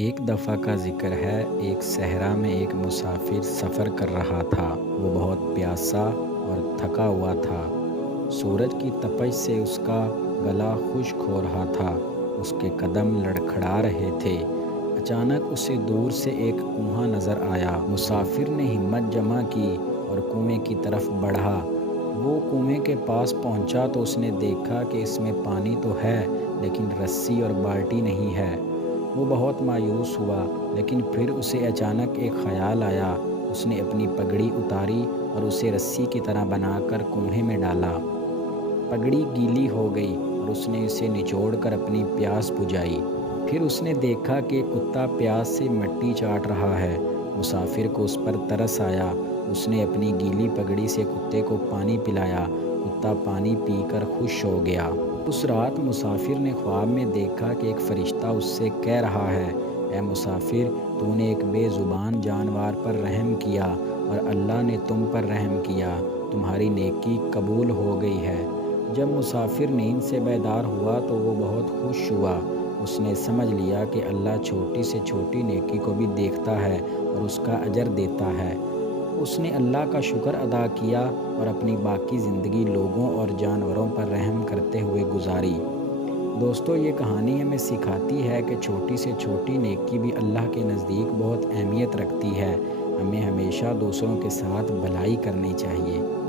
ایک دفعہ کا ذکر ہے، ایک صحرا میں ایک مسافر سفر کر رہا تھا۔ وہ بہت پیاسا اور تھکا ہوا تھا۔ سورج کی تپش سے اس کا گلا خشک ہو رہا تھا، اس کے قدم لڑکھڑا رہے تھے۔ اچانک اسے دور سے ایک کنواں نظر آیا۔ مسافر نے ہمت جمع کی اور کنویں کی طرف بڑھا۔ وہ کنویں کے پاس پہنچا تو اس نے دیکھا کہ اس میں پانی تو ہے لیکن رسی اور بالٹی نہیں ہے۔ وہ بہت مایوس ہوا، لیکن پھر اسے اچانک ایک خیال آیا۔ اس نے اپنی پگڑی اتاری اور اسے رسی کی طرح بنا کر کنویں میں ڈالا۔ پگڑی گیلی ہو گئی اور اس نے اسے نچوڑ کر اپنی پیاس بجھائی۔ پھر اس نے دیکھا کہ کتا پیاس سے مٹی چاٹ رہا ہے۔ مسافر کو اس پر ترس آیا۔ اس نے اپنی گیلی پگڑی سے کتے کو پانی پلایا۔ کتا پانی پی کر خوش ہو گیا۔ اس رات مسافر نے خواب میں دیکھا کہ ایک فرشتہ اس سے کہہ رہا ہے، اے مسافر، تو نے ایک بے زبان جانور پر رحم کیا اور اللہ نے تم پر رحم کیا، تمہاری نیکی قبول ہو گئی ہے۔ جب مسافر نیند سے بیدار ہوا تو وہ بہت خوش ہوا۔ اس نے سمجھ لیا کہ اللہ چھوٹی سے چھوٹی نیکی کو بھی دیکھتا ہے اور اس کا اجر دیتا ہے۔ اس نے اللہ کا شکر ادا کیا اور اپنی باقی زندگی لوگوں اور جانوروں پر رحم کرتے ہوئے گزاری۔ دوستو، یہ کہانی ہمیں سکھاتی ہے کہ چھوٹی سے چھوٹی نیکی بھی اللہ کے نزدیک بہت اہمیت رکھتی ہے۔ ہمیں ہمیشہ دوسروں کے ساتھ بھلائی کرنی چاہیے۔